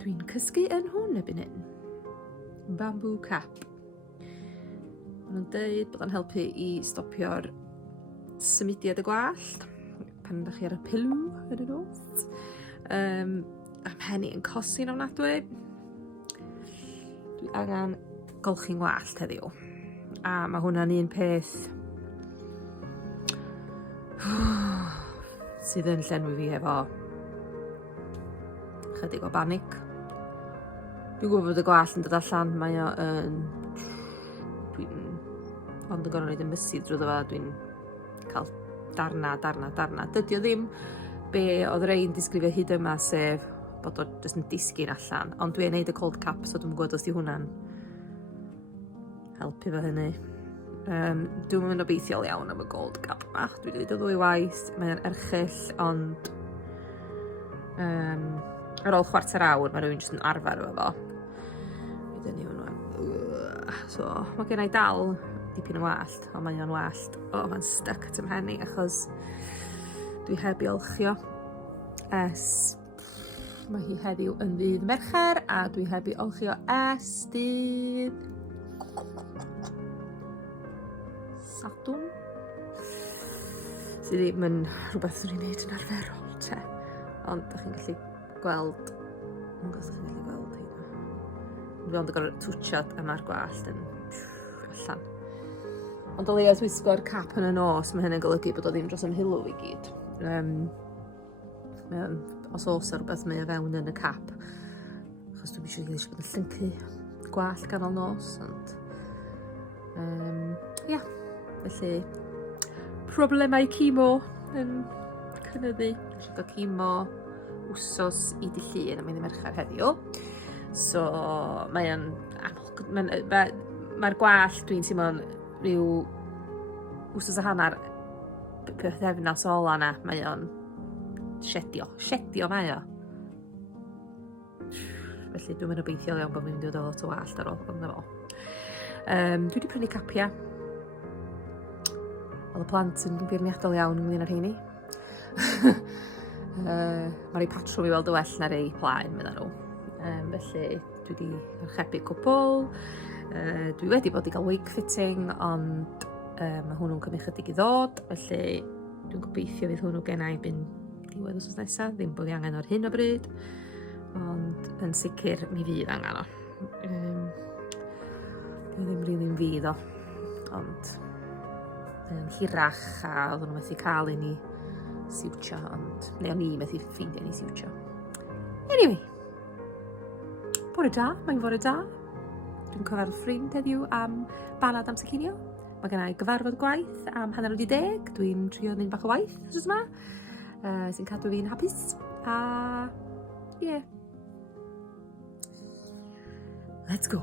Dwi'n cysgu yn hwn ebyn hyn. Bamboo cap. Maen nhw'n dweud bod o'n helpu i stopio'r symudiad y gwallt pan ydych chi ar y pilw yn y nos. A mhen i yn cosi'n ofnadwy. Dwi angen golchi'n wallt heddiw. A mae hwnna'n un peth sydd yn llenwi fi efo chydig o banic. Dwi'n gwybod bod y gwallt yn dod allan, mae o yn... Dwi'n ond yn gorfod wneud ymysydd drwy ddo, dwi'n cael darna. Dydy o ddim be oedd rhain disgrifio hyd yma, sef bod o jyst yn disgyn allan. Ond dwi'n gwneud y cold cap, so dwi'n gwybod os di hwnna'n helpu fo hynny. Dwi'n mynd obeithiol iawn am y gold cap yma. Dwi wedi dweud o 2 waith, mae'n erchyll, ond ar ôl chwarter awr mae rhywun jyst yn arfer efo fo. Wedyn ni hwnnw. So, mae gen i dal dipyn o wallt, ond mae o'n wallt. Mae'n stuck at ym mhen i, achos dwi heb i olchio mae hi heddiw yn ddydd Mercher, a dwi heb i olchio dydd Sadwrn. Sydd ddim yn rhywbeth dwi'n gwneud yn arferol, te. Ond da chi'n gallu gweld... Dwi'n gwybod os chi'n gallu gweld hynna. Dwi'n ond yn gorfod twtsiad a mae'r gwallt yn allan. Ond o leia wisgo'r cap yn y nos, mae hynny'n golygu bod o ddim dros ymhilw i gyd. Os oes rhywbeth mae o fewn yn y cap. Achos dwi'n eisiau bod yn llyncu gwallt ganol nos, ond... Ia, felly problemau chemo yn cynyddu. Eisiau gael chemo wsos i dy llun a mae'n Mercher heddiw. So, mae'n amlwg... Mae'r gwallt dwi'n teimlo'n rhyw wsos a hanner pythefnos ola na, mae o'n shedio mae o. Felly dwi'n mynd obeithiol iawn bod fi'n mynd i ddod o lot o wallt ar ôl hwnnw fo. Dwi wedi prynu capiau. Oedd y plant yn beirniadol iawn ynglyn â'r heini. Mae rei patrwm i weld y well na rei plaen, meddwl nhw. Felly dwi wedi archebu cwpl. Dwi wedi bod i gael wig fitting, ond mae hwnnw'n cymryd chydig i ddod. Felly dwi'n gobeithio fydd hwnnw gennau byn diwedd wsos nesaf. Ddim bod i angen o'r hyn o bryd. Ond yn sicr mi fydd angen o. Ddim rili'n fydd o, ond yn hirach a oedd nhw methu cael un i siwtio, ond neu o'n i methu ffeindio un i siwtio. Anyway, bore da, mae'n bore da. Dwi'n cyfarfod ffrind heddiw am banad amser cinio. Mae gennau gyfarfod gwaith am 9:30. Dwi'n trio wneud bach o waith wrth yma, sy'n cadw fi'n hapus. A yeah. Let's go.